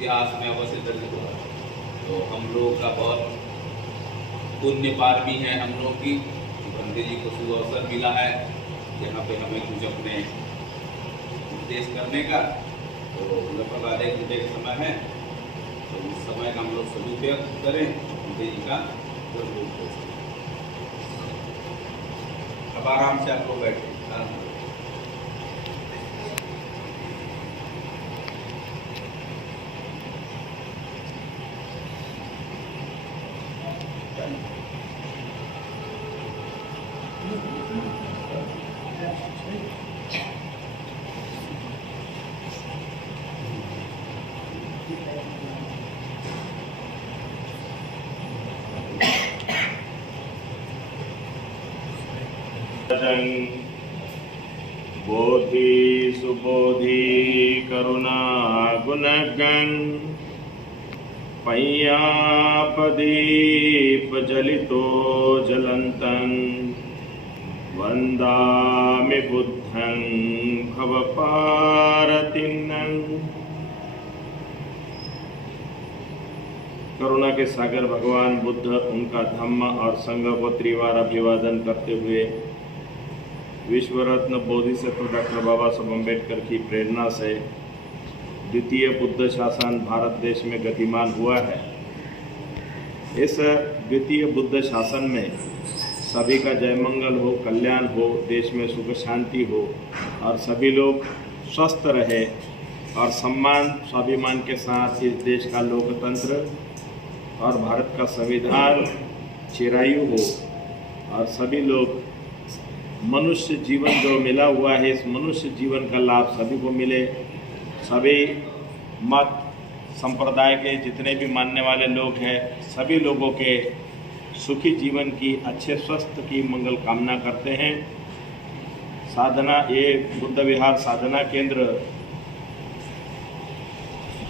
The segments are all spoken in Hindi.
इतिहास में अवश्य दर्ज हुआ। तो हम लोगों का बहुत पुण्य पारमी है हम लोग की, बंदे जी को शुभ अवसर मिला है यहाँ पे हमें कुछ अपने उपदेश करने का। तो लगभग आधे घंटे का समय है, तो उस समय का हम लोग सदुपयोग करें, बंदे जी का जरूर उपदेश करें। अब आराम से आप लोग बैठे। बोधि सुबोधि करुणा गुणगण पय्यापदीप जलितो जलंतन वंदामि बुद्धं भवपारतिन्नं। करुणा के सागर भगवान बुद्ध उनका धम्म और संघ को त्रिवार अभिवादन करते हुए विश्व रत्न बोधिसत्व डॉक्टर बाबा साहब अम्बेडकर की प्रेरणा से द्वितीय बुद्ध शासन भारत देश में गतिमान हुआ है। इस द्वितीय बुद्ध शासन में सभी का जय मंगल हो, कल्याण हो, देश में सुख शांति हो और सभी लोग स्वस्थ रहे और सम्मान स्वाभिमान के साथ इस देश का लोकतंत्र और भारत का संविधान चिरायु हो और सभी लोग मनुष्य जीवन जो मिला हुआ है इस मनुष्य जीवन का लाभ सभी को मिले। सभी मत संप्रदाय के जितने भी मानने वाले लोग हैं सभी लोगों के सुखी जीवन की, अच्छे स्वस्थ की मंगल कामना करते हैं। साधना ये बुद्ध विहार साधना केंद्र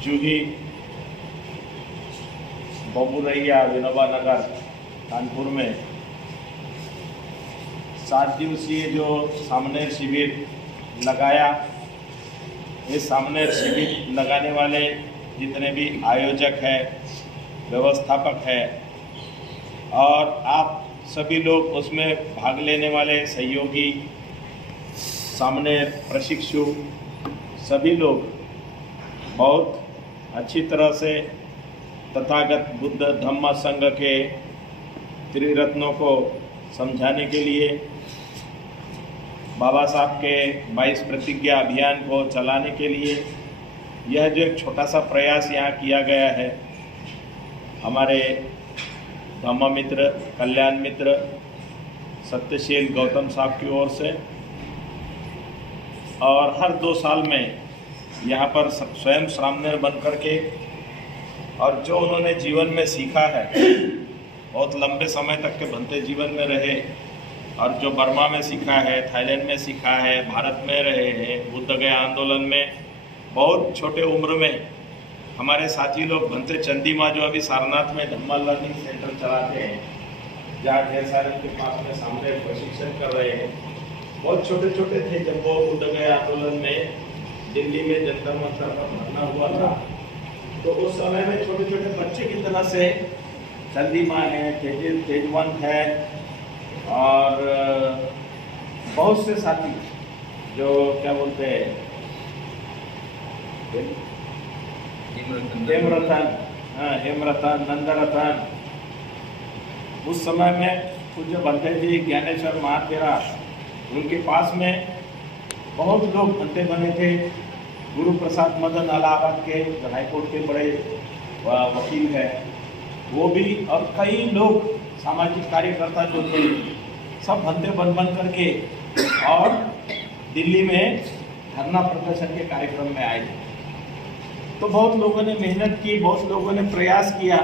जूही बबुरैया विनोबा नगर कानपुर में 7 दिवसीय जो सामने शिविर लगाया। इस सामने शिविर लगाने वाले जितने भी आयोजक हैं, व्यवस्थापक हैं और आप सभी लोग उसमें भाग लेने वाले सहयोगी, सामने प्रशिक्षु सभी लोग बहुत अच्छी तरह से तथागत बुद्ध धम्म संघ के त्रिरत्नों को समझाने के लिए, बाबा साहब के 22 प्रतिज्ञा अभियान को चलाने के लिए यह जो एक छोटा सा प्रयास यहाँ किया गया है हमारे धम्म मित्र, कल्याण मित्र सत्यशील गौतम साहब की ओर से। और हर 2 साल में यहाँ पर स्वयं श्रामणेर बन करके और जो उन्होंने जीवन में सीखा है, बहुत लंबे समय तक के भंते जीवन में रहे और जो बर्मा में सीखा है, थाईलैंड में सीखा है, भारत में रहे हैं, बुद्ध गया आंदोलन में बहुत छोटे उम्र में हमारे साथी लोग भंते चंदीमा जो अभी सारनाथ में धम्मा लर्निंग सेंटर चलाते हैं, जहाँ ढेर सारे उनके पास में सामने प्रशिक्षण कर रहे हैं, बहुत छोटे छोटे थे जब वो बुद्ध गया आंदोलन में दिल्ली में जंतर मंतर पर धरना हुआ था। तो उस समय में छोटे छोटे बच्चे की तरह से चंदीमा है, तेजवंत है और बहुत से साथी जो क्या बोलते हैं हेमरतन, नंदरतन, उस समय में पूज्य भंते जी ज्ञानेश्वर महातेरा उनके पास में बहुत लोग भंते बने थे। गुरु प्रसाद मदन इलाहाबाद के हाईकोर्ट के बड़े वकील हैं, वो भी और कई लोग सामाजिक कार्यकर्ता जो थे सब भंते बन करके और दिल्ली में धरना प्रदर्शन के कार्यक्रम में आए थे। तो बहुत लोगों ने मेहनत की, बहुत लोगों ने प्रयास किया।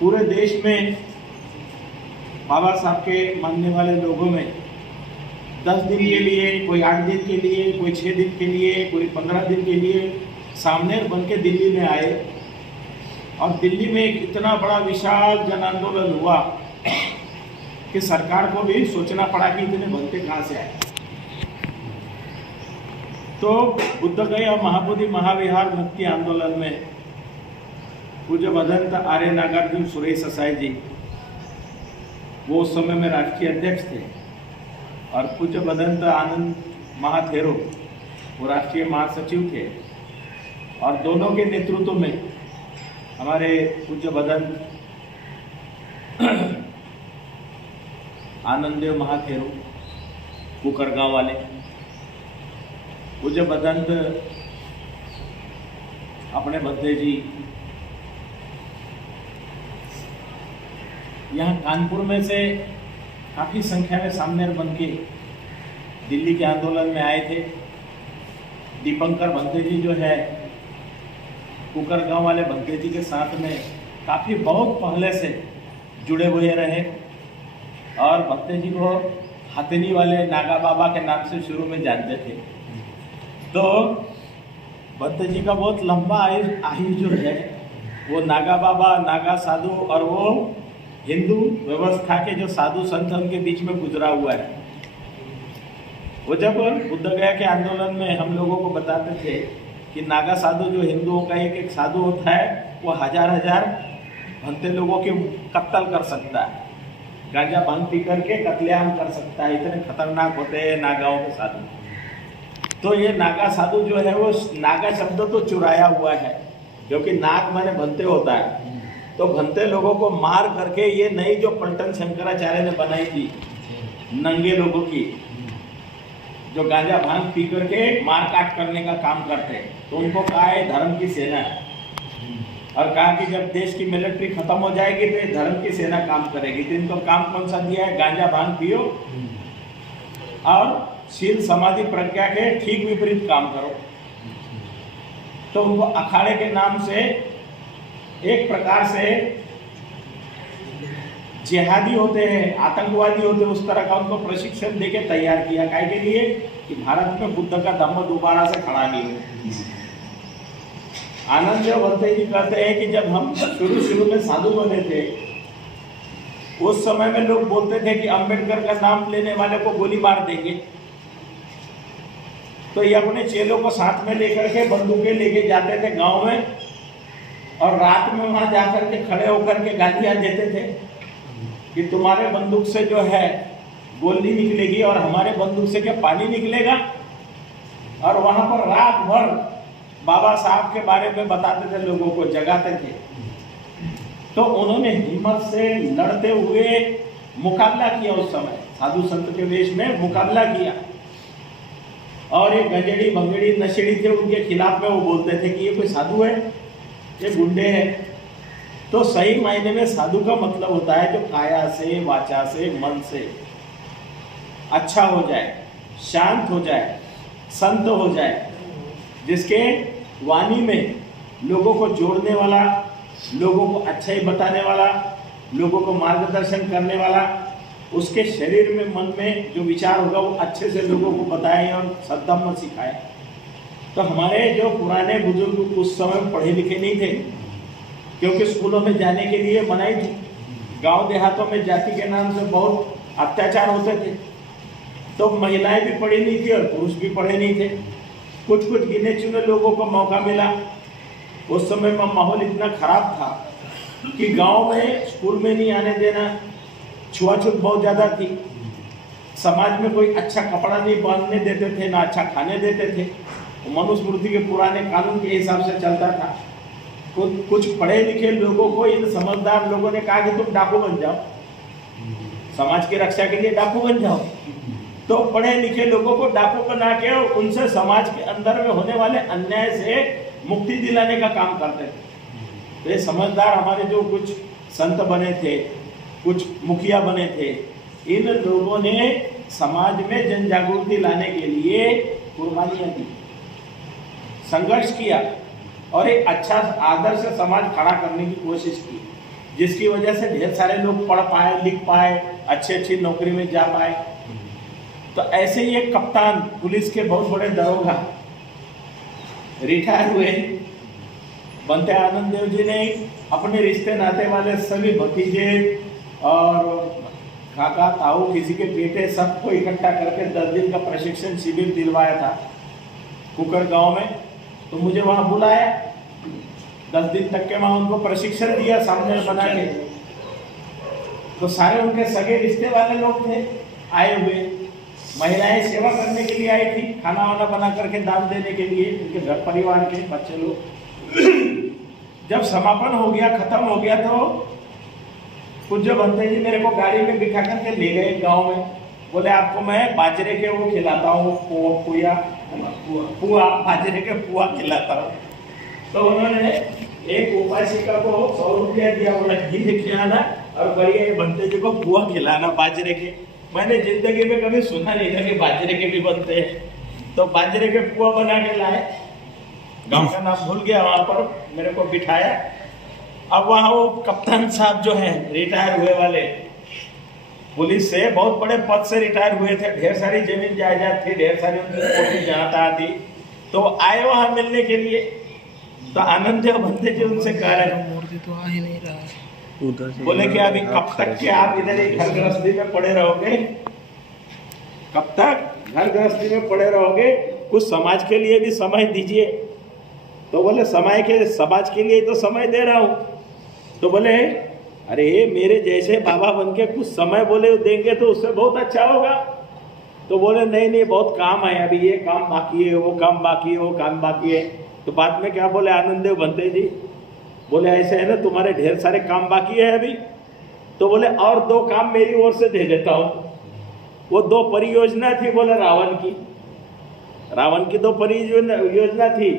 पूरे देश में बाबा साहब के मानने वाले लोगों में 10 दिन के लिए, कोई 8 दिन के लिए, कोई 6 दिन के लिए, कोई 15 दिन के लिए सामनेर बन के दिल्ली में आए और दिल्ली में एक इतना बड़ा विशाल जन आंदोलन हुआ कि सरकार को भी सोचना पड़ा कि इतने भंते कहाँ से आए। तो बुद्ध गया महाबोधि महाविहार मुक्ति आंदोलन में पूज्य भदंत आर्य नागार्जुन सुरेश ससाई जी, वो उस समय में राष्ट्रीय अध्यक्ष थे, और पूज्य भदंत आनंद महाथेरो वो राष्ट्रीय महासचिव थे। और दोनों के नेतृत्व में हमारे पूज्य भदंत आनंददेव महाथेरो कुकरगांव वाले, पूज्य भदंत अपने भद्दे जी यहाँ कानपुर में से काफ़ी संख्या में सामने बन के दिल्ली के आंदोलन में आए थे। दीपंकर भद्दे जी जो है कुकरगांव वाले भद्दे जी के साथ में काफ़ी बहुत पहले से जुड़े हुए रहे, और भद्दे जी को हथनी वाले नागा बाबा के नाम से शुरू में जानते थे। तो भद्दे जी का बहुत लंबा आयु जो है वो नागा बाबा, नागा साधु और वो हिंदू व्यवस्था के जो साधु संत उनके बीच में गुजरा हुआ है। वो जब बुद्ध गया के आंदोलन में हम लोगों को बताते थे कि नागा साधु जो हिंदुओं का एक साधु होता है वो हजार भंते लोगों के कत्ल कर सकता है, गांजा भांग पी करके कत्लेआम कर सकता है, इतने खतरनाक होते हैं नागाओं के साधु। तो ये नागा साधु जो है वो नागा शब्द तो चुराया हुआ है, क्योंकि नाग माने भंते होता है। तो भंते लोगों को मार करके ये नई जो पलटन शंकराचार्य ने बनाई थी नंगे लोगों की, जो गांजा भांग पी करके मार काट करने का काम करते हैं, तो उनको कहा है धर्म की सेना, और कहा कि जब देश की मिलिट्री खत्म हो जाएगी तो ये धर्म की सेना काम करेगी। तो इनको काम कौन सा दिया है? गांजा भांग पियो और शील समाधि प्रज्ञा के ठीक विपरीत काम करो। तो उनको अखाड़े के नाम से एक प्रकार से जिहादी होते हैं, आतंकवादी होते हैं, उस तरह का उनको प्रशिक्षण देके तैयार किया। काय के लिए? कि भारत में बुद्ध का धम्म दोबारा से खड़ा नहीं हो। आनंददेव भद्दे जी कहते हैं कि जब हम शुरू में साधु बने थे, उस समय में लोग बोलते थे कि अंबेडकर का नाम लेने वाले को गोली मार देंगे। तो ये अपने चेलों को साथ में लेकर के बंदूकें लेके जाते थे गांव में, और रात में वहां जाकर के खड़े होकर के गालियां देते थे कि तुम्हारे बंदूक से जो है गोली निकलेगी और हमारे बंदूक से क्या पानी निकलेगा। और वहां पर रात भर बाबा साहब के बारे में बताते थे, लोगों को जगाते थे। तो उन्होंने हिम्मत से लड़ते हुए मुकाबला किया, उस समय साधु संत के वेश में मुकाबला किया। और ये गंजेड़ी भंगेड़ी नशेड़ी थे, उनके खिलाफ में वो बोलते थे कि ये कोई साधु है, ये गुंडे हैं। तो सही मायने में साधु का मतलब होता है जो काया से, वाचा से, मन से अच्छा हो जाए, शांत हो जाए, संत हो जाए, जिसके वाणी में लोगों को जोड़ने वाला, लोगों को अच्छाई बताने वाला, लोगों को मार्गदर्शन करने वाला, उसके शरीर में, मन में जो विचार होगा वो अच्छे से लोगों को बताए और सद्धम्म सिखाए। तो हमारे जो पुराने बुजुर्ग उस समय पढ़े लिखे नहीं थे, क्योंकि स्कूलों में जाने के लिए मनाही थी। गांव देहातों में जाति के नाम से बहुत अत्याचार होते थे, तो महिलाएं भी पढ़ी नहीं थी और पुरुष भी पढ़े नहीं थे। कुछ गिने चुने लोगों को मौका मिला। उस समय में माहौल इतना खराब था कि गांव में स्कूल में नहीं आने देना, छुआछूत बहुत ज़्यादा थी। समाज में कोई अच्छा कपड़ा नहीं पहनने देते थे, ना अच्छा खाने देते थे। मनुस्मृति के पुराने कानून के हिसाब से चलता था। कुछ पढ़े लिखे लोगों को, इन समझदार लोगों ने कहा कि तुम डाकू बन जाओ, समाज की रक्षा के लिए डाकू बन जाओ। तो पढ़े लिखे लोगों को डाकू बना के उनसे समाज के अंदर में होने वाले अन्याय से मुक्ति दिलाने का काम करते थे। तो ये समझदार हमारे जो कुछ संत बने थे, कुछ मुखिया बने थे, इन लोगों ने समाज में जन जागृति लाने के लिए कुर्बानियां दी, संघर्ष किया और एक अच्छा आदर्श समाज खड़ा करने की कोशिश की, जिसकी वजह से ढेर सारे लोग पढ़ पाए, लिख पाए, अच्छी नौकरी में जा पाए। तो ऐसे ही एक कप्तान, पुलिस के बहुत बड़े दरोगा, रिटायर हुए बनते आनंददेव जी ने अपने रिश्ते नाते वाले सभी भतीजे और काका ताऊ, किसी के बेटे, सबको इकट्ठा करके 10 दिन का प्रशिक्षण शिविर दिलवाया था कुकर गांव में। तो मुझे वहां बुलाया 10 दिन तक के वहाँ उनको प्रशिक्षण दिया सामने बना के। तो सारे उनके सगे रिश्ते वाले लोग थे आए हुए, महिलाएं सेवा करने के लिए आई थी, खाना वाना बना करके दान देने के लिए, उनके घर परिवार के बच्चे लोग। जब समापन हो गया, खत्म हो गया, तो पूज्य भंते जी मेरे को गाड़ी में बिठा करके ले गए गांव में। बोले आपको मैं बाजरे के वो खिलाता हूँ, पुआ, बाजरे के पुआ खिलाता हूँ। तो उन्होंने एक उपासिका को 100 रुपया दिया, बोला घी लेके आना और बढ़िया ये भंते जी को पुआ खिलाना बाजरे के। मैंने जिंदगी में कभी सुना नहीं था कि बाजरे के भी बनते हैं। तो बाजरे के पुआ बना के लाए, गांव का नाम भूल गया, वहां पर मेरे को बिठाया। अब वहाँ वो कप्तान साहब जो है रिटायर हुए वाले, पुलिस से बहुत बड़े पद से रिटायर हुए थे, ढेर सारी जमीन जायदाद थी, ढेर सारी उनकी प्रॉपर्टी जहाँ थी। तो आए वहाँ मिलने के लिए। तो आनंददेव भंते जी उनसे कह रहे हैं, तो आ ही नहीं रहा है। बोले कि अभी कब तक के आप इधर ही घर गृहस्थी में पड़े रहोगे? कब तक घर गृहस्थी में पड़े रहोगे? कुछ समाज के लिए भी समय दीजिए। तो बोले समाज के लिए तो समय दे रहा हूँ। तो बोले अरे मेरे जैसे बाबा बन के कुछ समय बोले देंगे तो उससे बहुत अच्छा होगा। तो बोले नहीं बहुत काम है, अभी ये काम बाकी है, वो काम बाकी है, वो काम बाकी है। तो बाद में क्या बोले आनंददेव भंते जी, बोले ऐसे है ना, तुम्हारे ढेर सारे काम बाकी है अभी। तो बोले और 2 काम मेरी ओर से दे देता हूँ। वो 2 परियोजना थी, बोले रावण की 2 परियोजना थी।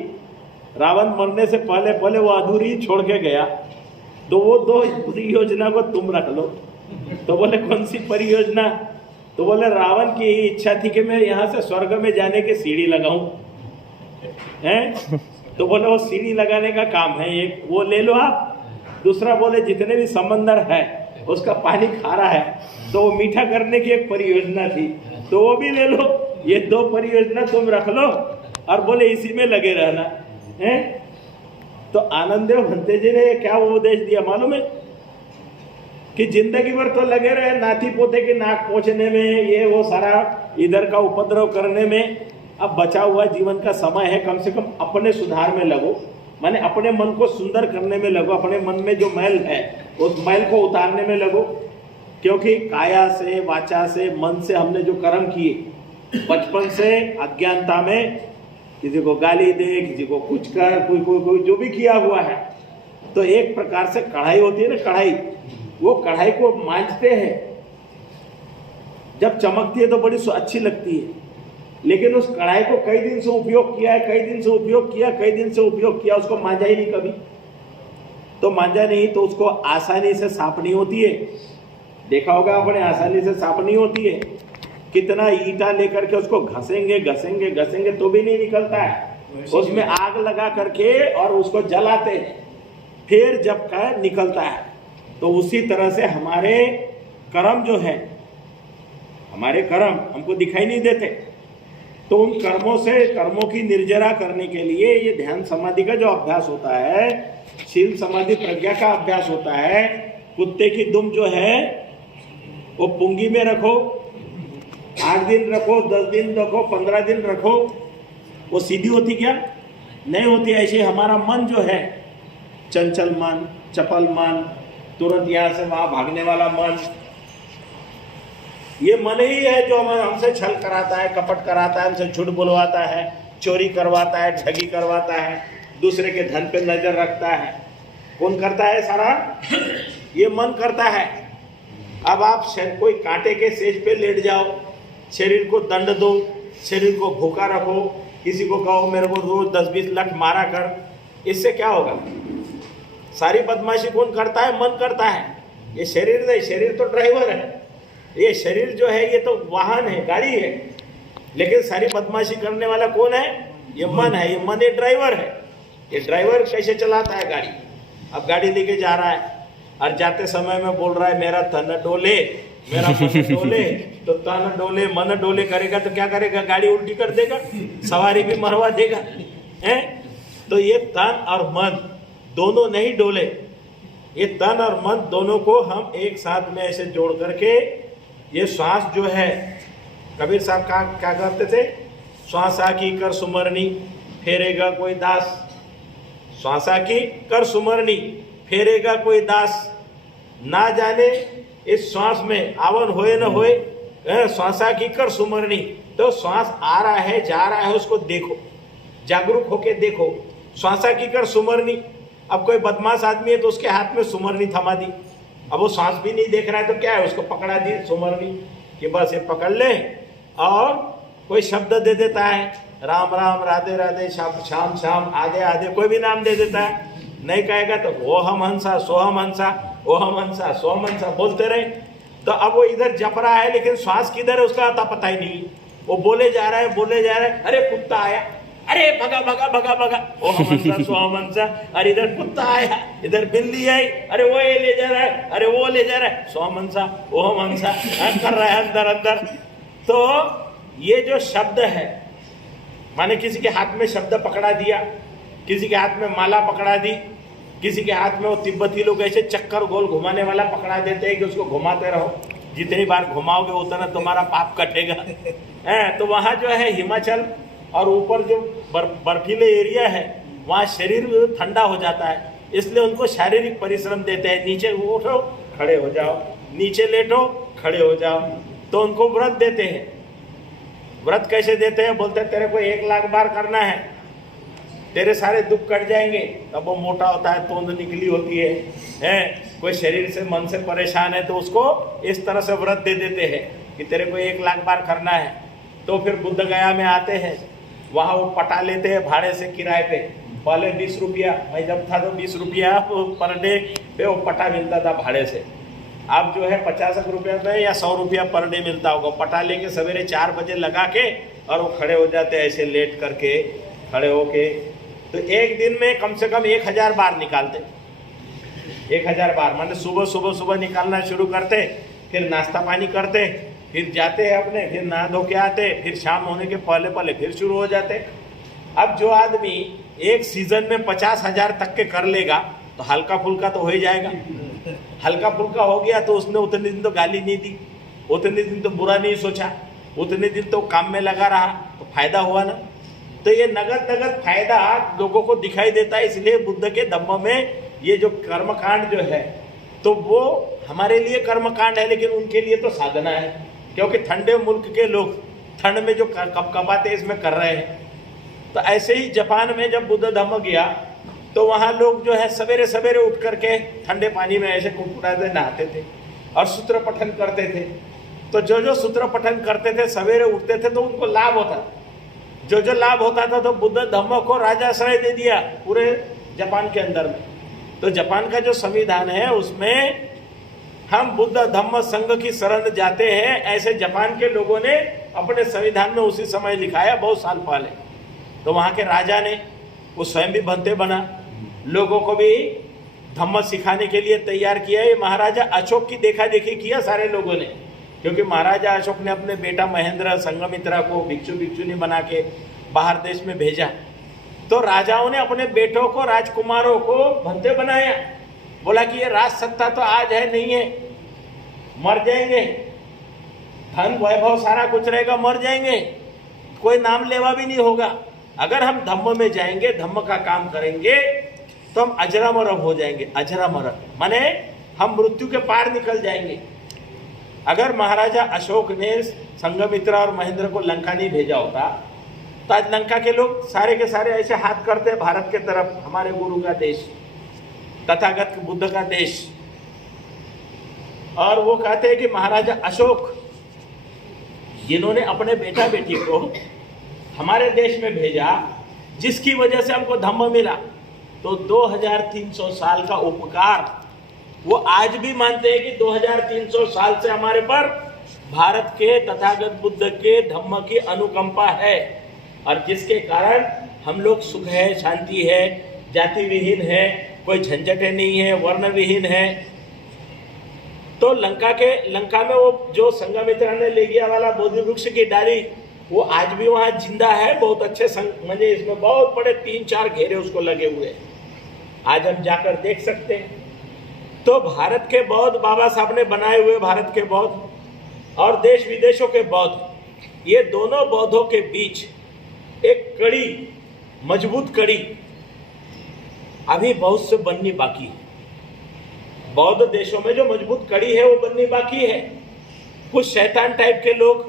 रावण मरने से पहले वो अधूरी छोड़ के गया, तो वो 2 परियोजना को तुम रख लो। तो बोले कौन सी परियोजना? तो बोले रावण की इच्छा थी कि मैं यहाँ से स्वर्ग में जाने की सीढ़ी लगाऊं, हैं? तो बोले वो सीढ़ी लगाने का काम है एक, वो ले लो आप। दूसरा बोले जितने भी समंदर है उसका पानी खारा है, तो वो मीठा करने की एक परियोजना थी, तो वो भी ले लो। ये 2 परियोजना तुम रख लो और बोले इसी में लगे रहना है। तो आनंददेव भंते जी ने क्या वो उपदेश दिया मालूम है? कि जिंदगी भर तो लगे रहे नाती पोते की नाक पोंछने में, ये वो सारा इधर का उपद्रव करने में। अब बचा हुआ जीवन का समय है, कम से कम अपने सुधार में लगो, माने अपने मन को सुंदर करने में लगो, अपने मन में जो मैल है उस मैल को उतारने में लगो। क्योंकि काया से, वाचा से, मन से हमने जो कर्म किए बचपन से अज्ञानता में, किसी को गाली दे, किसी को कुछ कर, कोई जो भी किया हुआ है, तो एक प्रकार से कढ़ाई होती है ना, कढ़ाई, वो कढ़ाई को मांजते हैं, जब चमकती है तो बड़ी अच्छी लगती है। लेकिन उस कढ़ाई को कई दिन से उपयोग किया, उसको मांजा ही नहीं कभी। तो मांजा नहीं तो उसको आसानी से साफ नहीं होती है। देखा होगा आपने, आसानी से साफ नहीं होती है। कितना ईंटा लेकर के उसको घसेंगे तो भी नहीं निकलता है। उसमें आग लगा करके और उसको जलाते हैं, फिर जब का निकलता है। तो उसी तरह से हमारे कर्म जो है, हमारे कर्म हमको दिखाई नहीं देते, तो उन कर्मों की निर्जरा करने के लिए ये ध्यान समाधि का जो अभ्यास होता है, शील समाधि प्रज्ञा का अभ्यास होता है। कुत्ते की दुम जो है वो पुंगी में रखो, 8 दिन रखो, 10 दिन रखो, 15 दिन रखो, वो सीधी होती क्या? नहीं होती। ऐसे हमारा मन जो है, चंचल मन, चपल मन, तुरंत यहाँ से वहाँ भागने वाला मन, ये मन ही है जो हमसे छल कराता है, कपट कराता है, हमसे झूठ बुलवाता है, चोरी करवाता है, ठगी करवाता है, दूसरे के धन पे नजर रखता है। कौन करता है सारा? ये मन करता है। अब आप कोई कांटे के सेज पे लेट जाओ, शरीर को दंड दो, शरीर को भूखा रखो, किसी को कहो मेरे को रोज 10-20 लाख मारा कर, इससे क्या होगा? सारी बदमाशी कौन करता है? मन करता है। ये शरीर नहीं, शरीर तो ड्राइवर है। ये शरीर जो है ये तो वाहन है, गाड़ी है, लेकिन सारी बदमाशी करने वाला कौन है? ये मन है। ये मन ये ड्राइवर है। ये ड्राइवर कैसे चलाता है गाड़ी? अब गाड़ी लेके जा रहा है और जाते समय में बोल रहा है मेरा तन डोले, मेरा मन डोले। तो तन डोले, मन डोले करेगा तो क्या करेगा? गाड़ी उल्टी कर देगा, सवारी भी मरवा देगा, हैं? तो ये तन और मन दोनों नहीं डोले। ये तन और मन दोनों को हम एक साथ में ऐसे जोड़ करके, ये श्वास जो है, कबीर साहब क्या कहते थे? श्वास आकी कर सुमरनी, फेरेगा कोई दास, श्वासा की कर सुमरनी, फेरेगा कोई दास, ना जाने इस श्वास में आवन होए न होए, श्वासा की कर सुमरनी। तो श्वास आ रहा है जा रहा है उसको देखो, जागरूक होके देखो। श्वासा की कर सुमरनी, अब कोई बदमाश आदमी है तो उसके हाथ में सुमरनी थमा दी, अब वो सांस भी नहीं देख रहा है तो क्या है, उसको पकड़ा दी सुमरनी कि बस ये पकड़ ले। और कोई शब्द दे देता है, राम राम, राधे राधे, श्याम श्याम, आधे आधे, कोई भी नाम दे देता है। नहीं कहेगा तो ओहम हंसा सोहम हंसा, ओहम हंसा सोहम हंसा बोलते रहे। तो अब वो इधर जप रहा है लेकिन श्वास किधर है उसका आता पता ही नहीं। वो बोले जा रहा है बोले जा रहा है, अरे कुत्ता आया, अरे भगा भगा भगा भगा, ओहम हंसा सोहम हंसा, अरे इधर कुत्ता आया, इधर बिल्ली आई, अरे वो ये ले जा रहा है, अरे वो ले जा रहा है, सोहम हंसा ओहम हंसा कर रहा है अंदर अंदर। तो ये जो शब्द है, माने किसी के हाथ में शब्द पकड़ा दिया, किसी के हाथ में माला पकड़ा दी, किसी के हाथ में वो तिब्बती लोग ऐसे चक्कर गोल घुमाने वाला पकड़ा देते हैं कि उसको घुमाते रहो, जितनी बार घुमाओगे उतना तुम्हारा पाप कटेगा। तो वहाँ जो है हिमाचल और ऊपर जो बर्फीले एरिया है वहाँ शरीर ठंडा हो जाता है, इसलिए उनको शारीरिक परिश्रम देते हैं। नीचे उठो खड़े हो जाओ, नीचे लेटो खड़े हो जाओ। तो उनको व्रत देते हैं। व्रत कैसे देते हैं, बोलते हैं तेरे को 1 लाख बार करना है, तेरे सारे दुख कट जाएंगे। तब वो मोटा होता है, तोंद निकली होती है। कोई शरीर से मन से परेशान है तो उसको इस तरह से व्रत दे देते हैं कि तेरे को 1 लाख बार करना है। तो फिर बुद्ध गया में आते हैं, वहाँ वो पटा लेते हैं भाड़े से किराए पे। पहले 20 रुपया, मैं जब था तो 20 रुपया पर डे पे वो पटा मिलता था भाड़े से। अब जो है 50 रुपये में या 100 रुपया पर डे मिलता होगा। पटा लेके सवेरे 4 बजे लगा के और वो खड़े हो जाते हैं ऐसे लेट करके, खड़े होके। तो एक दिन में कम से कम 1000 बार निकालते, 1000 बार, माने सुबह निकालना शुरू करते, फिर नाश्ता पानी करते, फिर जाते हैं अपने, फिर नहा धो के आते, फिर शाम होने के पहले पहले फिर शुरू हो जाते। अब जो आदमी एक सीजन में 50,000 तक के कर लेगा तो हल्का फुल्का तो हो ही जाएगा। हल्का फुल्का हो गया तो उसने उतने दिन तो गाली नहीं दी, उतने दिन तो बुरा नहीं सोचा, उतने दिन तो काम में लगा रहा, तो फायदा हुआ ना। तो ये नगद फायदा लोगों को दिखाई देता है। इसलिए बुद्ध के धम्म में ये जो कर्मकांड जो है तो वो हमारे लिए कर्मकांड है, लेकिन उनके लिए तो साधना है, क्योंकि ठंडे मुल्क के लोग ठंड में जो कपकपाते इसमें कर रहे हैं। तो ऐसे ही जापान में जब बुद्ध धम्म गया तो वहाँ लोग जो है सवेरे सवेरे उठ करके ठंडे पानी में ऐसे कुटकुटाते नहाते थे और सूत्र पठन करते थे। तो जो सूत्र पठन करते थे सवेरे उठते थे तो उनको लाभ होता, जो लाभ होता था। तो बुद्ध धम्म को राजाश्रय दे दिया पूरे जापान के अंदर में। तो जापान का जो संविधान है उसमें हम बुद्ध धम्म संघ की शरण जाते हैं, ऐसे जापान के लोगों ने अपने संविधान में उसी समय लिखाया, बहुत साल पहले। तो वहाँ के राजा ने वो स्वयं भी बनते बना, लोगों को भी धम्म सिखाने के लिए तैयार किया। ये महाराजा अशोक की देखा देखी किया सारे लोगों ने, क्योंकि महाराजा अशोक ने अपने बेटा महेंद्र संघमित्रा को भिक्षु भिक्षुनी बना के बाहर देश में भेजा। तो राजाओं ने अपने बेटों को, राजकुमारों को भंते बनाया, बोला कि ये राज सत्ता तो आज है नहीं है, मर जाएंगे, धन वैभव सारा कुछ रहेगा, मर जाएंगे, कोई नाम लेवा भी नहीं होगा। अगर हम धम्म में जाएंगे, धम्म का काम करेंगे तो हम अजरामर हो जाएंगे। अजरामर माने हम मृत्यु के पार निकल जाएंगे। अगर महाराजा अशोक ने संघमित्रा और महेंद्र को लंका नहीं भेजा होता तो आज लंका के लोग सारे के सारे ऐसे हाथ करते भारत के तरफ, हमारे गुरु का देश, तथागत बुद्ध का देश। और वो कहते हैं कि महाराजा अशोक जिन्होंने अपने बेटा बेटी को हमारे देश में भेजा, जिसकी वजह से हमको धम्म मिला, तो 2300 साल का उपकार वो आज भी मानते हैं कि 2300 साल से हमारे पर भारत के तथागत बुद्ध के धम्म की अनुकंपा है, और जिसके कारण हम लोग सुख है, शांति है, जाति विहीन है, कोई झंझटें नहीं है, वर्ण विहीन है। तो लंका में वो जो संघमित्रा ने ले गया वाला बोधि वृक्ष की डाली, वो आज भी वहाँ जिंदा है। बहुत अच्छे म्हणजे इसमें बहुत बड़े 3-4 घेरे उसको लगे हुए हैं, आज हम जाकर देख सकते हैं। तो भारत के बौद्ध, बाबा साहब ने बनाए हुए भारत के बौद्ध और देश विदेशों के बौद्ध, ये दोनों बौद्धों के बीच एक कड़ी, मजबूत कड़ी अभी बहुत से बननी बाकी है। बौद्ध देशों में जो मजबूत कड़ी है वो बननी बाकी है। कुछ शैतान टाइप के लोग,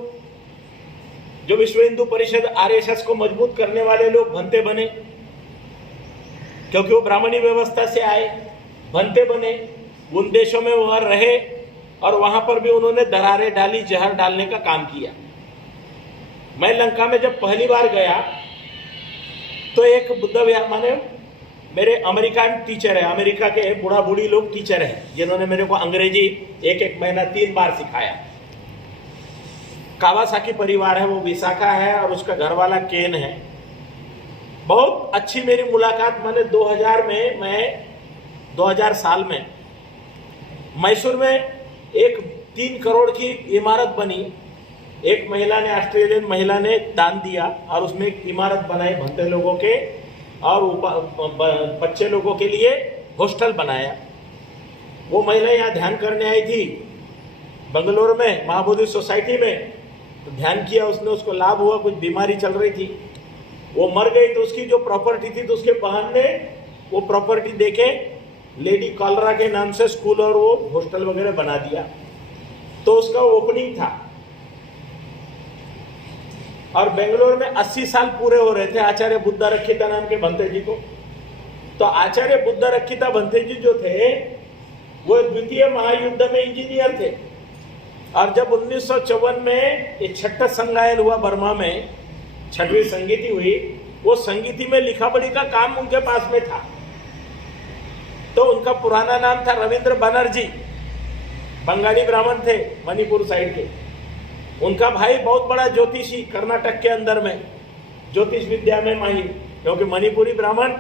जो विश्व हिंदू परिषद आरएसएस को मजबूत करने वाले लोग भंते बने, क्योंकि वो ब्राह्मणी व्यवस्था से आए, भंते बने, उन देशों में वह रहे और वहां पर भी उन्होंने दरारें डाली, जहर डालने का काम किया। मैं लंका में जब पहली बार गया तो एक बुद्ध विहार, माने मेरे अमेरिकन टीचर है, अमेरिका के बूढ़ा बूढ़ी लोग टीचर हैं जिन्होंने मेरे को अंग्रेजी एक एक महीना 3 बार सिखाया। कावासाकी परिवार है, वो विशाखा है और उसका घर वाला केन है। बहुत अच्छी मेरी मुलाकात, मैंने 2000 साल में मैसूर में एक 3 करोड़ की इमारत बनी। एक महिला ने, ऑस्ट्रेलियन महिला ने दान दिया और उसमें एक इमारत बनाई भंते लोगों के और बच्चे लोगों के लिए हॉस्टल बनाया। वो महिला यहाँ ध्यान करने आई थी बंगलोर में, महाबोधि सोसाइटी में, तो ध्यान किया उसने, उसको लाभ हुआ, कुछ बीमारी चल रही थी, वो मर गई। तो उसकी जो प्रॉपर्टी थी तो उसके बहन ने वो प्रॉपर्टी देके लेडी कॉलरा के नाम से स्कूल और वो हॉस्टल वगैरह बना दिया। तो उसका ओपनिंग था और बेंगलोर में 80 साल पूरे हो रहे थे आचार्य बुद्धारक्षिता नाम के भंते जी को। तो आचार्य बुद्धारक्षिता भंते जी जो थे वो द्वितीय महायुद्ध में इंजीनियर थे और जब 1954 में ये 6ठा संगायन हुआ बर्मा में, 6वीं संगीति हुई, वो संगीति में लिखा पढ़ी का काम उनके पास में था। तो उनका पुराना नाम था रविंद्र बनर्जी, बंगाली ब्राह्मण थे मणिपुर साइड के। उनका भाई बहुत बड़ा ज्योतिषी, कर्नाटक के अंदर में ज्योतिष विद्या में माहिर, क्योंकि मणिपुरी ब्राह्मण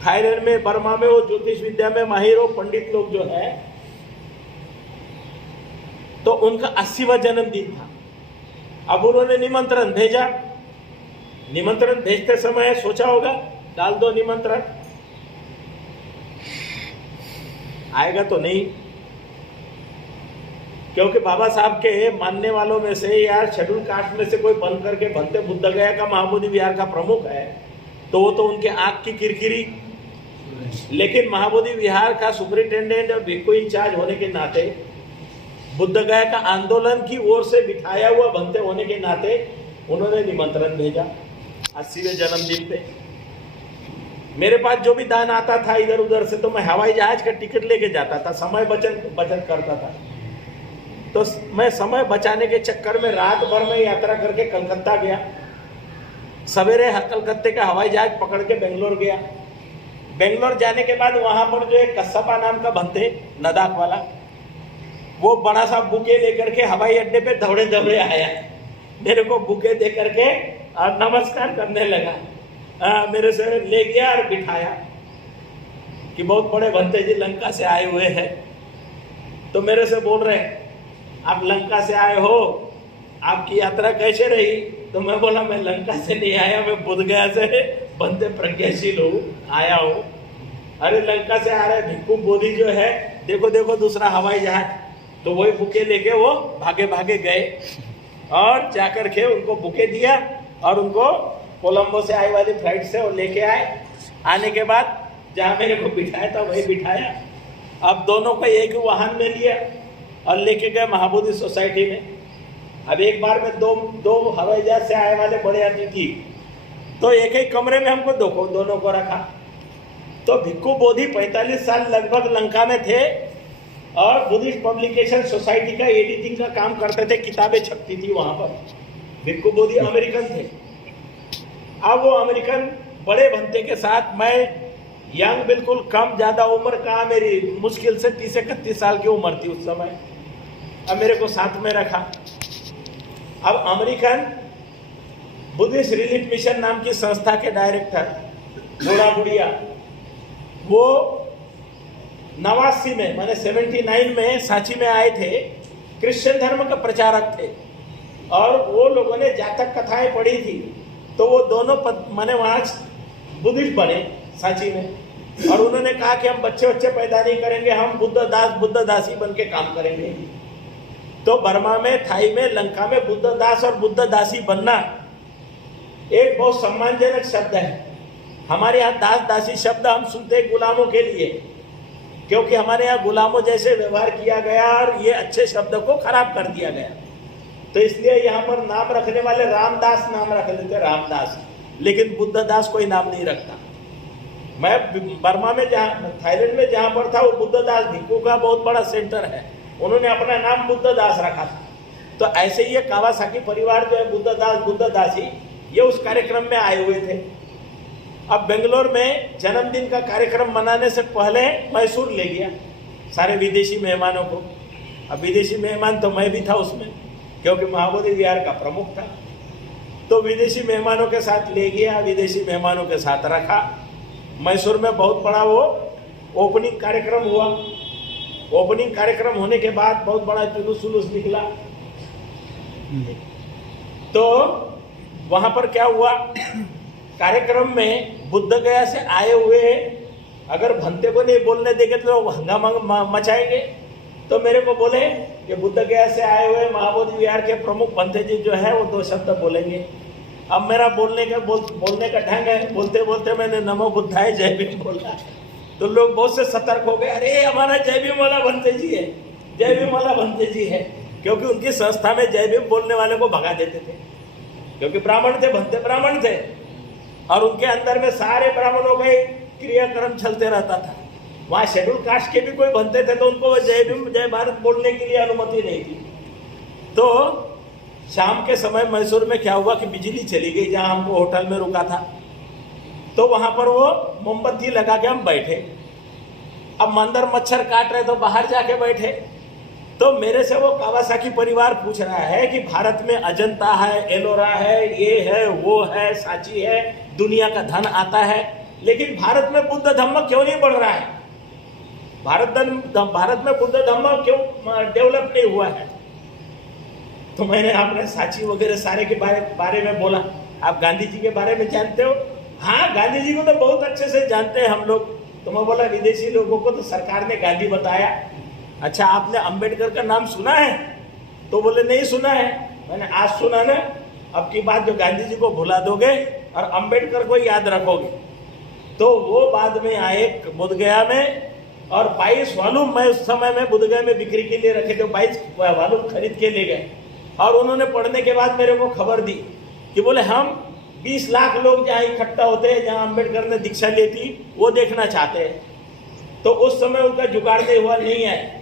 थाईलैंड में, बर्मा में वो ज्योतिष विद्या में माहिर हो पंडित लोग जो है। तो उनका 80वां जन्मदिन था। अब उन्होंने निमंत्रण भेजा। निमंत्रण भेजते समय सोचा होगा डाल दो निमंत्रण, आएगा तो नहीं, क्योंकि बाबा साहब के मानने वालों में से यार शेड्यूल कास्ट में से कोई बन करके भंते बुद्ध गया का महाबोधि विहार का प्रमुख है, तो वो तो उनके आंख की किरकिरी। लेकिन महाबोधि विहार का सुपरिटेंडेंट और भिक्खु इंचार्ज होने के नाते, बुद्ध गया का आंदोलन की ओर से बिठाया हुआ भंते होने के नाते उन्होंने निमंत्रण भेजा 80वें जन्मदिन पे। मेरे पास जो भी दान आता था इधर उधर से, तो मैं हवाई जहाज का टिकट लेके जाता था, समय बचत करता था। तो मैं समय बचाने के चक्कर में रात भर में यात्रा करके कलकत्ता गया। सवेरे कलकत्ते का हवाई जहाज पकड़ के बेंगलोर गया। बेंगलोर जाने के बाद वहां पर जो एक कस्सपा नाम का भंते, लद्दाख वाला, वो बड़ा सा बुके लेकर के हवाई अड्डे पे दौड़े दौड़े आया, मेरे को बुके दे करके और नमस्कार करने लगा। मेरे से ले गया और बिठाया कि बहुत बड़े भंते जी लंका से आए हुए हैं। तो मेरे से बोल रहे हैं आप लंका से आए हो, आपकी यात्रा कैसे रही? तो मैं बोला मैं लंका से नहीं आया, मैं बोधगया से भंते प्रज्ञाशील हूँ, आया हूँ। अरे लंका से आ रहे भिक्खु बोधि जो है, देखो देखो दूसरा हवाई जहाज। तो वही बुके लेके वो भागे भागे गए और जाकर के उनको बुके दिया और उनको कोलंबो से आई वाली फ्लाइट से वो लेके आए। आने के बाद जहाँ मेरे को बिठाया था वही बिठाया। अब दोनों को एक वाहन में लिया और लेके गए महाबोधि सोसाइटी में। अब एक बार में दो हवाई जहाज से आए वाले बड़े अतिथि, तो एक एक कमरे में हमको दोनों को रखा। तो भिक्खु बोधि 45 साल लगभग लंका में थे और बुद्धिस्ट पब्लिकेशन सोसाइटी का एडिटिंग का काम करते थे, किताबें छपती थी वहां पर। भिक्खु बोधि अमेरिकन थे। अब वो अमेरिकन बड़े भंते के साथ, मैं यंग, बिल्कुल कम, ज्यादा उम्र कहाँ, मेरी मुश्किल से 30-31 साल की उम्र थी उस समय। अब मेरे को साथ में रखा। अब अमेरिकन बुद्धिस्ट रिलीफ मिशन नाम की संस्था के डायरेक्टर, बूढ़ा बुढ़िया, वो 89 में, मैंने 79 में सांची में आए थे, क्रिश्चियन धर्म का प्रचारक थे और वो लोगों ने जातक कथाएं पढ़ी थी। तो वो दोनों मैंने वहाँ बुद्धिस्ट बने सांची में और उन्होंने कहा कि हम बच्चे पैदा नहीं करेंगे, हम बुद्ध दासी बन के काम करेंगे। तो बर्मा में, थाई में, लंका में बुद्ध दास और बुद्ध दासी बनना एक बहुत सम्मानजनक शब्द है। हमारे यहाँ दास दासी शब्द हम सुनते हैं गुलामों के लिए, क्योंकि हमारे यहाँ गुलामों जैसे व्यवहार किया गया और ये अच्छे शब्द को खराब कर दिया गया। तो इसलिए यहाँ पर नाम रखने वाले रामदास नाम रख लेते, रामदास, लेकिन बुद्ध दास कोई नाम नहीं रखता। मैं बर्मा में जहाँ थाईलैंड में जहाँ पर था वो बुद्ध दास भिक्खू का बहुत बड़ा सेंटर है, उन्होंने अपना नाम बुद्ध दास रखा था। तो ऐसे ही ये कावासाकी परिवार जो है बुद्ध दासी, ये उस कार्यक्रम में आए हुए थे। अब बेंगलोर में जन्मदिन का कार्यक्रम मनाने से पहले मैसूर ले गया सारे विदेशी मेहमानों को। अब विदेशी मेहमान तो मैं भी था उसमें, क्योंकि महाबोधि विहार का प्रमुख था। तो विदेशी मेहमानों के साथ ले गया, विदेशी मेहमानों के साथ रखा। मैसूर में बहुत बड़ा वो ओपनिंग कार्यक्रम हुआ। ओपनिंग कार्यक्रम होने के बाद बहुत बड़ा जुलूस उलूस निकला। तो वहां पर क्या हुआ, कार्यक्रम में बुद्ध गया से आए हुए अगर भंते को नहीं बोलने देंगे तो हंगामा मचाएंगे। तो मेरे को बोले कि बुद्ध गया से आए हुए महाबोधि विहार के प्रमुख भंते जी जो है वो 2 शब्द बोलेंगे। अब मेरा बोलने का ढंग है, बोलते बोलते मैंने नमो बुद्धाय जय भीम बोला। तो लोग बहुत से सतर्क हो गए, अरे हमारा जय भीम वाला भंते जी है, जय भीम वाला भंते जी है, क्योंकि उनकी संस्था में जय भीम बोलने वाले को भगा देते थे, क्योंकि ब्राह्मण थे, भंते ब्राह्मण थे, और उनके अंदर में सारे ब्राह्मणों का क्रियाक्रम चलते रहता था। वहाँ शेड्यूल कास्ट के भी कोई बनते थे तो उनको जय भीम जय भारत बोलने के लिए अनुमति नहीं थी। तो शाम के समय मैसूर में क्या हुआ कि बिजली चली गई जहाँ हमको होटल में रुका था। तो वहाँ पर वो मोमबत्ती लगा के हम बैठे। अब अंदर मच्छर काट रहे तो बाहर जाके बैठे। तो मेरे से वो कावासाकी परिवार पूछ रहा है कि भारत में अजंता है, एलोरा है, ये है, वो है, सांची है, दुनिया का धन आता है, लेकिन भारत में बुद्ध धम्म क्यों नहीं बढ़ रहा है? भारत में बुद्ध धम्म क्यों डेवलप नहीं हुआ है? तो मैंने आपने सांची वगैरह सारे के बारे में बोला। आप गांधी जी के बारे में जानते हो? हाँ, गांधी जी को तो बहुत अच्छे से जानते हैं हम लोग। तो मैं बोला विदेशी लोगों को तो सरकार ने गांधी बताया। अच्छा, आपने अंबेडकर का नाम सुना है? तो बोले नहीं सुना है। मैंने आज सुना ना, अब की बात जो गांधी जी को भुला दोगे और अंबेडकर को याद रखोगे। तो वो बाद में आए बुद्धगया में, और 22 वॉल्यूम मैं उस समय में बुद्धगया में बिक्री के लिए रखे थे, 22 वॉल्यूम खरीद के ले गए। और उन्होंने पढ़ने के बाद मेरे को खबर दी कि बोले हम 20 लाख लोग जहाँ इकट्ठा होते हैं, जहाँ अंबेडकर ने दीक्षा ली थी, वो देखना चाहते हैं। तो उस समय उनका जुगाड़ नहीं हुआ, नहीं आए।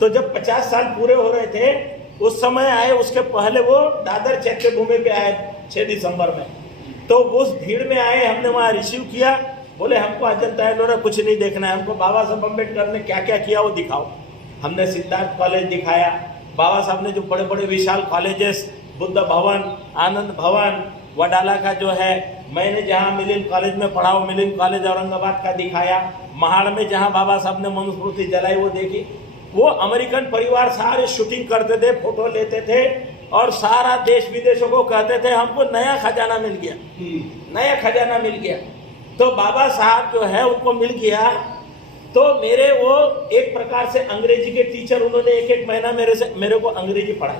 तो जब 50 साल पूरे हो रहे थे उस समय आए। उसके पहले वो दादर चैत्य भूमि पे आए 6 दिसंबर में। तो उस भीड़ में आए, हमने वहाँ रिसीव किया। बोले हमको अजंता एलोरा कुछ नहीं देखना है, हमको बाबा साहब अम्बेडकर ने क्या क्या किया वो दिखाओ। हमने सिद्धार्थ कॉलेज दिखाया। बाबा साहब ने जो बड़े बड़े विशाल कॉलेजेस, बुद्ध भवन, आनंद भवन, वडाला का जो है, मैंने जहाँ मिलिंद कॉलेज में पढ़ा वो मिलिंद कॉलेज औरंगाबाद का दिखाया। महाड़ में जहाँ बाबा साहब ने मनुस्मृति जलाई वो देखी। वो अमेरिकन परिवार सारे शूटिंग करते थे, फोटो लेते थे, और सारा देश विदेशों को कहते थे हमको नया खजाना मिल गया, नया खजाना मिल गया। तो बाबा साहब जो है उनको मिल गया। तो मेरे वो एक प्रकार से अंग्रेजी के टीचर, उन्होंने 1-1 महीना मेरे को अंग्रेजी पढ़ाई।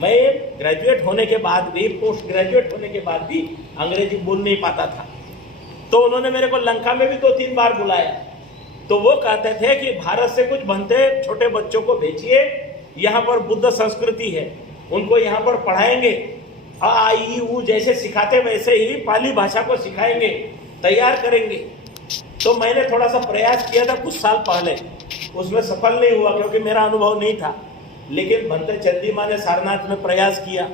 मैं ग्रेजुएट होने के बाद भी, पोस्ट ग्रेजुएट होने के बाद भी अंग्रेजी बोल नहीं पाता था। तो उन्होंने मेरे को लंका में भी 2-3 बार बुलाया। तो वो कहते थे कि भारत से कुछ बनते छोटे बच्चों को भेजिए, यहाँ पर बुद्ध संस्कृति है, उनको यहाँ पर पढ़ाएंगे, आ ई ऊ जैसे सिखाते वैसे ही पाली भाषा को सिखाएंगे, तैयार करेंगे। तो मैंने थोड़ा सा प्रयास किया था कुछ साल पहले, उसमें सफल नहीं हुआ क्योंकि मेरा अनुभव नहीं था। लेकिन भंते चंदीमा ने सारनाथ में प्रयास किया,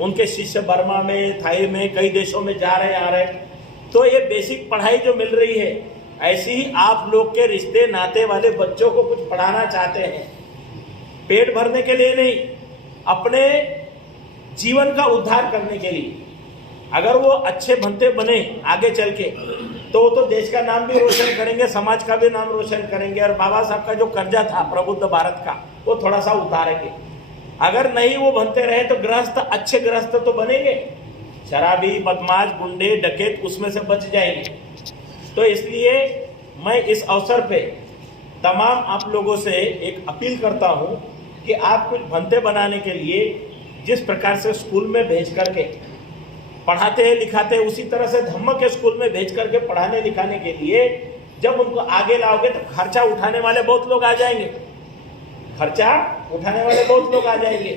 उनके शिष्य बर्मा में, थाई में, कई देशों में जा रहे आ रहे। तो ये बेसिक पढ़ाई जो मिल रही है, ऐसी ही आप लोग के रिश्ते नाते वाले बच्चों को कुछ पढ़ाना चाहते हैं, पेट भरने के लिए नहीं, अपने जीवन का उद्धार करने के लिए। अगर वो अच्छे भंते बने आगे चल के, तो वो तो देश का नाम भी रोशन करेंगे, समाज का भी नाम रोशन करेंगे, और बाबा साहब का जो कर्जा था प्रबुद्ध भारत का, वो थोड़ा सा उतारेंगे। अगर नहीं वो बनते रहे तो गृहस्थ, अच्छे गृहस्थ तो बनेंगे, शराबी, बदमाश, गुंडे, डकैत उसमें से बच जाएंगे। तो इसलिए मैं इस अवसर पे तमाम आप लोगों से एक अपील करता हूं कि आप कुछ भंते बनाने के लिए जिस प्रकार से स्कूल में भेज करके पढ़ाते हैं लिखाते हैं, उसी तरह से धम्म के स्कूल में भेज करके पढ़ाने लिखाने के लिए जब उनको आगे लाओगे तो खर्चा उठाने वाले बहुत लोग आ जाएंगे, खर्चा उठाने वाले बहुत लोग आ जाएंगे।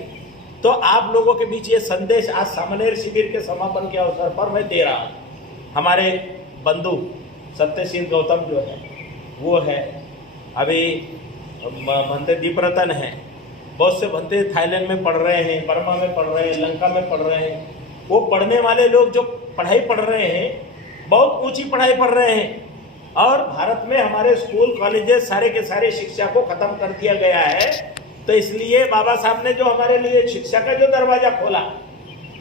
तो आप लोगों के बीच ये संदेश आज सामनेर शिविर के समापन के अवसर पर मैं दे रहा हूँ। हमारे बंधु सत्यशील गौतम जो है वो है, अभी भंते दीपरतन है, बहुत से भंते थाईलैंड में पढ़ रहे हैं, बर्मा में पढ़ रहे हैं, लंका में पढ़ रहे हैं। वो पढ़ने वाले लोग जो पढ़ाई पढ़ रहे हैं बहुत ऊंची पढ़ाई पढ़ रहे हैं, और भारत में हमारे स्कूल कॉलेजेस सारे के सारे शिक्षा को खत्म कर दिया गया है। तो इसलिए बाबा साहब ने जो हमारे लिए शिक्षा का जो दरवाजा खोला,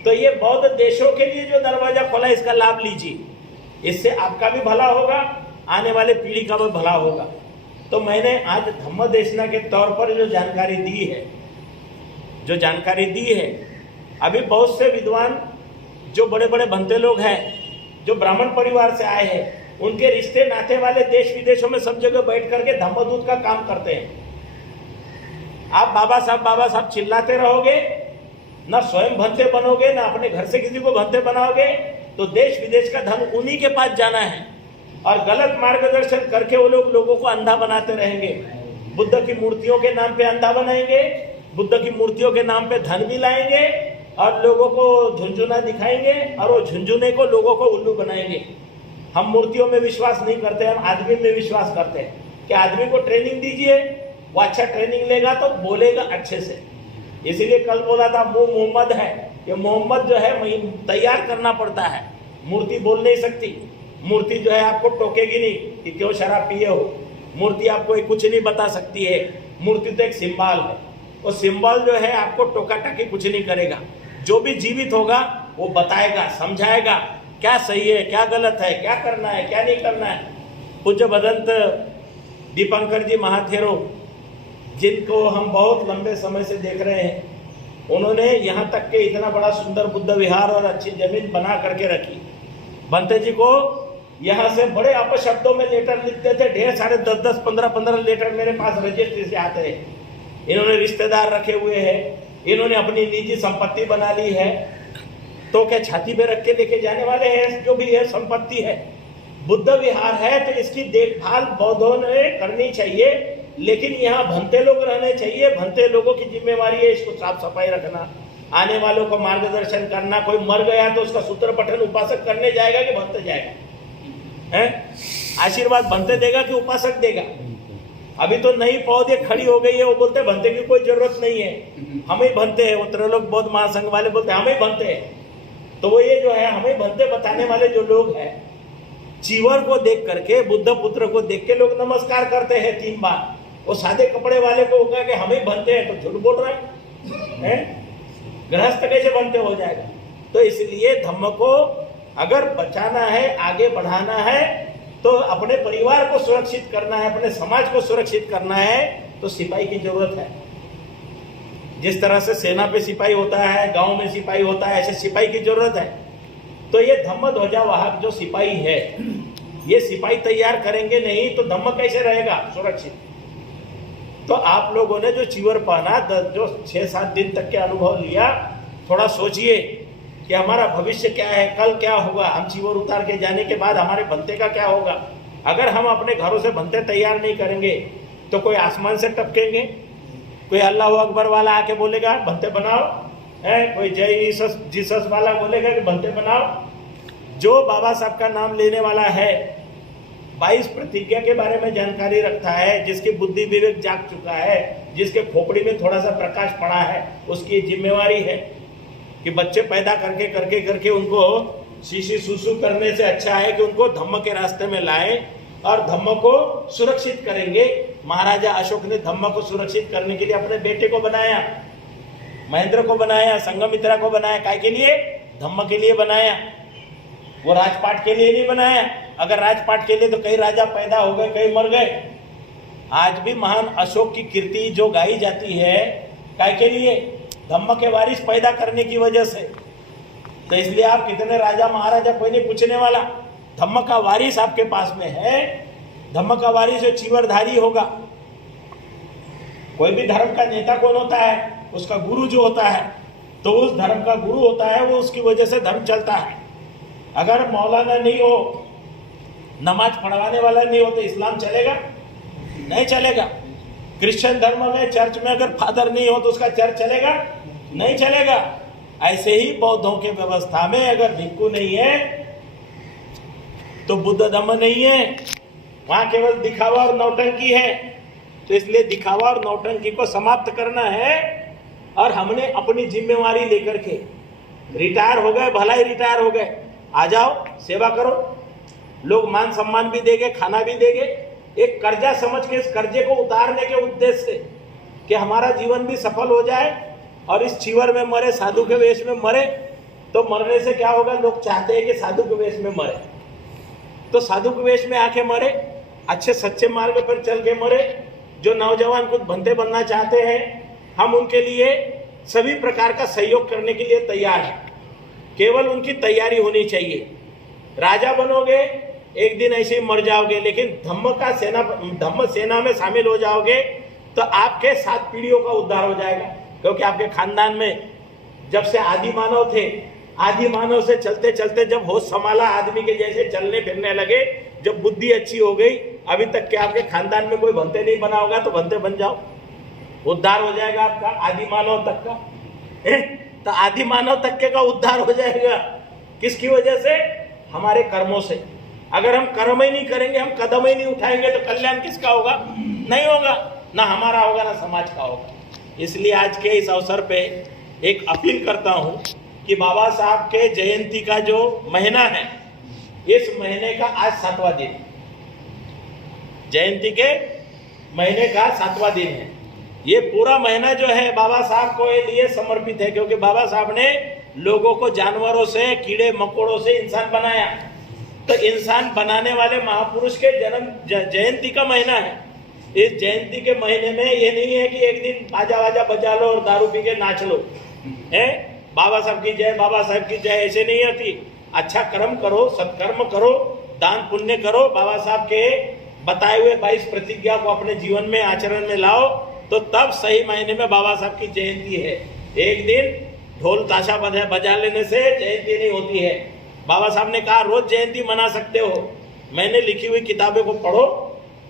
तो ये बौद्ध देशों के लिए जो दरवाजा खोला, इसका लाभ लीजिए, इससे आपका भी भला होगा, आने वाले पीढ़ी का भी भला होगा। तो मैंने आज धम्म देशना के तौर पर जो जानकारी दी है, अभी बहुत से विद्वान जो बड़े बड़े भंते लोग हैं, जो ब्राह्मण परिवार से आए हैं, उनके रिश्ते नाते वाले देश विदेशों में सब जगह बैठ करके धम्मदूत का काम करते हैं। आप बाबा साहब चिल्लाते रहोगे, ना स्वयं भंते बनोगे, ना अपने घर से किसी को भंते बनाओगे, तो देश विदेश का धन उन्हीं के पास जाना है, और गलत मार्गदर्शन करके वो लोग लोगों को अंधा बनाते रहेंगे। बुद्ध की मूर्तियों के नाम पे अंधा बनाएंगे, बुद्ध की मूर्तियों के नाम पे धन भी लाएंगे, और लोगों को झुंझुना दिखाएंगे, और वो झुंझुने को लोगों को उल्लू बनाएंगे। हम मूर्तियों में विश्वास नहीं करते, हम आदमी में विश्वास करते हैं कि आदमी को ट्रेनिंग दीजिए, वो अच्छा ट्रेनिंग लेगा तो बोलेगा अच्छे से। इसीलिए कल बोला था मुंह मोहम्मद है, ये मोहम्मद जो है तैयार करना पड़ता है, मूर्ति बोल नहीं सकती। मूर्ति जो है आपको टोकेगी नहीं कि क्यों शराब पिए हो, मूर्ति आपको कुछ नहीं बता सकती है। मूर्ति तो एक सिंबल है, वो सिंबल जो है आपको टोका टाकी कुछ नहीं करेगा। जो भी जीवित होगा वो बताएगा, समझाएगा क्या सही है, क्या गलत है, क्या करना है, क्या नहीं करना है। पूज्य भदंत दीपंकर जी महाथेरो, जिनको हम बहुत लंबे समय से देख रहे हैं, उन्होंने यहाँ तक के इतना बड़ा सुंदर बुद्ध विहार और अच्छी जमीन बना करके रखी। भंते जी को यहाँ से बड़े अपशब्दों में लेटर लिखते थे, ढेर सारे 10-10, 15-15 लेटर मेरे पास रजिस्ट्री से आते हैं। इन्होंने रिश्तेदार रखे हुए हैं, इन्होंने अपनी निजी संपत्ति बना ली है, तो क्या छाती पे रख के लेके जाने वाले हैं? जो भी है संपत्ति है, बुद्ध विहार है, तो इसकी देखभाल बौद्धों ने करनी चाहिए, लेकिन यहाँ भंते लोग रहने चाहिए। भंते लोगों की जिम्मेवारी है इसको साफ सफाई रखना, आने वालों को मार्गदर्शन करना। कोई मर गया तो उसका सूत्र पठन उपासक करने जाएगा कि भंते जाएगा? है आशीर्वाद भंते देगा कि उपासक देगा? अभी तो नई पौधे खड़ी हो गई है, वो बोलते भंते की कोई जरूरत नहीं है, हम ही भंते हैं। वो त्रिलोक बौद्ध महासंघ वाले बोलते हम ही भंते हैं। तो वो ये जो है हमें भंते बताने वाले जो लोग हैं, चीवर को देख करके, बुद्ध पुत्र को देख के लोग नमस्कार करते हैं 3 बार। वो सादे कपड़े वाले को होगा कि हम ही भंते हैं, तो झूठ बोल रहे हैं। गृहस्थ कैसे बनते हो जाएगा? तो इसलिए धम्म को अगर बचाना है, आगे बढ़ाना है, तो अपने परिवार को सुरक्षित करना है, अपने समाज को सुरक्षित करना है, तो सिपाही की जरूरत है। जिस तरह से सेना पे सिपाही होता है, गांव में सिपाही होता है, ऐसे सिपाही की जरूरत है। तो ये धम्म ध्वजावाहक जो सिपाही है, ये सिपाही तैयार करेंगे नहीं तो धम्म कैसे रहेगा सुरक्षित? तो आप लोगों ने जो चीवर पहना, जो 6-7 दिन तक के अनुभव लिया, थोड़ा सोचिए कि हमारा भविष्य क्या है, कल क्या होगा। हम चीवर उतार के जाने के बाद हमारे भंते का क्या होगा? अगर हम अपने घरों से भंते तैयार नहीं करेंगे तो कोई आसमान से टपकेंगे, कोई अल्लाह अकबर वाला आके बोलेगा भंते बनाओ, है कोई जय जीसस वाला बोलेगा कि भंते बनाओ। जो बाबा साहब का नाम लेने वाला है, 22 प्रतिज्ञा के बारे में जानकारी रखता है, जिसकी बुद्धि विवेक जाग चुका है, जिसके खोपड़ी में थोड़ा सा प्रकाश पड़ा है, उसकी जिम्मेवारी है कि बच्चे पैदा करके करके करके उनको शीशी सुसु करने से अच्छा है कि उनको धम्म के रास्ते में लाए और धम्म को सुरक्षित करेंगे। महाराजा अशोक ने धम्म को सुरक्षित करने के लिए अपने बेटे को बनाया, महेंद्र को बनाया, संघमित्रा को बनाया। काय के लिए? धम्म के लिए बनाया। वो राजपाट के लिए नहीं बनाया। अगर राजपाट के लिए तो कई राजा पैदा हो गए, कई मर गए। आज भी महान अशोक की कीर्ति जो गाई जाती है, काय के लिए? धम्म के वारिस पैदा करने की वजह से। तो इसलिए आप कितने राजा महाराजा कोई नहीं पूछने वाला, धम्म का वारिस आपके पास में है। धम्म का वारिस जो चीवरधारी होगा। कोई भी धर्म का नेता कौन होता है? उसका गुरु जो होता है, तो उस धर्म का गुरु होता है, वो उसकी वजह से धर्म चलता है। अगर मौलाना नहीं हो, नमाज पढ़वाने वाला नहीं हो, तो इस्लाम चलेगा? नहीं चलेगा। क्रिश्चियन धर्म में चर्च में अगर फादर नहीं हो तो उसका चर्च चलेगा? नहीं चलेगा। ऐसे ही बौद्धों के व्यवस्था में अगर भिक्खु नहीं है तो बुद्ध धम्म नहीं है, वहां केवल दिखावा और नौटंकी है। तो इसलिए दिखावा और नौटंकी को समाप्त करना है, और हमने अपनी जिम्मेवारी लेकर के, रिटायर हो गए, भला ही रिटायर हो गए, आ जाओ सेवा करो, लोग मान सम्मान भी देंगे, खाना भी देंगे, एक कर्जा समझ के इस कर्जे को उतारने के उद्देश्य से कि हमारा जीवन भी सफल हो जाए, और इस चीवर में मरे, साधु के वेश में मरे, तो मरने से क्या होगा, लोग चाहते हैं कि साधु के वेश में मरे, तो साधु के वेश में आके मरे, अच्छे सच्चे मार्ग पर चल के मरे। जो नौजवान कुछ बनते बनना चाहते हैं, हम उनके लिए सभी प्रकार का सहयोग करने के लिए तैयार हैं, केवल उनकी तैयारी होनी चाहिए। राजा बनोगे, एक दिन ऐसे ही मर जाओगे, लेकिन धम्म सेना में शामिल हो जाओगे तो आपके 7 पीढ़ियों का उद्धार हो जाएगा। क्योंकि आपके खानदान में जब से आदि मानव थे, आदि मानव से चलते चलते जब होश संभाला, आदमी के जैसे चलने फिरने लगे, जब बुद्धि अच्छी हो गई, अभी तक के आपके खानदान में कोई बनते नहीं बना होगा, तो बनते बन जाओ, उद्धार हो जाएगा आपका आदि मानव तक का। तो आदि मानव तक के का उद्धार हो जाएगा किसकी वजह से? हमारे कर्मों से। अगर हम कर्म ही नहीं करेंगे, हम कदम ही नहीं उठाएंगे, तो कल्याण किसका होगा? नहीं होगा, ना हमारा होगा ना समाज का होगा। इसलिए आज के इस अवसर पे एक अपील करता हूं कि बाबा साहब के जयंती का जो महीना है, इस महीने का आज 7वां दिन, जयंती के महीने का 7वां दिन है। ये पूरा महीना जो है बाबा साहब को लिए समर्पित है, क्योंकि बाबा साहब ने लोगों को जानवरों से, कीड़े मकोड़ों से इंसान बनाया। तो इंसान बनाने वाले महापुरुष के जन्म जयंती का महीना है। इस जयंती के महीने में ये नहीं है कि एक दिन बाजा वाजा बजा लो और दारू पी के नाच लो, है बाबा साहब की जय, बाबा साहब की जय, ऐसे नहीं होती। अच्छा कर्म करो, सत्कर्म करो, दान पुण्य करो, बाबा साहब के बताए हुए 22 प्रतिज्ञा को अपने जीवन में आचरण में लाओ, तो तब सही मायने में बाबा साहब की जयंती है। एक दिन ढोल ताशा बजा लेने से जयंती नहीं होती है। बाबा साहब ने कहा रोज जयंती मना सकते हो, मैंने लिखी हुई किताबें को पढ़ो,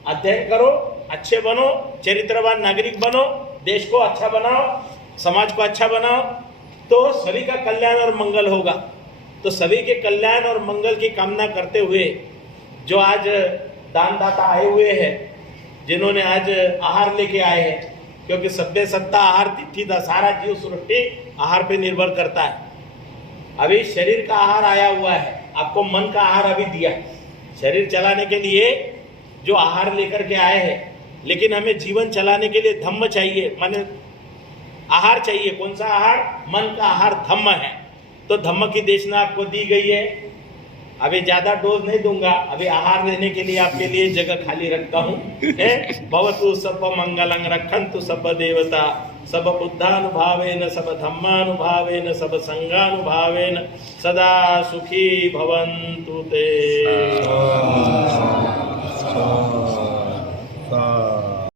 अध्ययन करो, अच्छे बनो, चरित्रवान नागरिक बनो, देश को अच्छा बनाओ, समाज को अच्छा बनाओ, तो सभी का कल्याण और मंगल होगा। तो सभी के कल्याण और मंगल की कामना करते हुए जो आज दानदाता आए हुए हैं, जिन्होंने आज आहार लेके आए हैं, क्योंकि सभ्य सत्ता आहार तिथि था, सारा जीव सृष्टि आहार पे निर्भर करता है। अभी शरीर का आहार आया हुआ है, आपको मन का आहार अभी दिया, शरीर चलाने के लिए जो आहार लेकर के आए हैं, लेकिन हमें जीवन चलाने के लिए धम्म चाहिए, माने आहार चाहिए। कौन सा आहार? मन का आहार धम्म है। तो धम्म की देशना आपको दी गई है। अभी ज्यादा डोज नहीं दूंगा, अभी आहार लेने के लिए आपके लिए जगह खाली रखता हूँ। भवतु सब मंगलं रक्षन्तु सब देवता, सब बुद्धानुभावेन, सब धम्मानुभावेन, सब संगानुभावेन, सदा सुखी भवन्तु ते।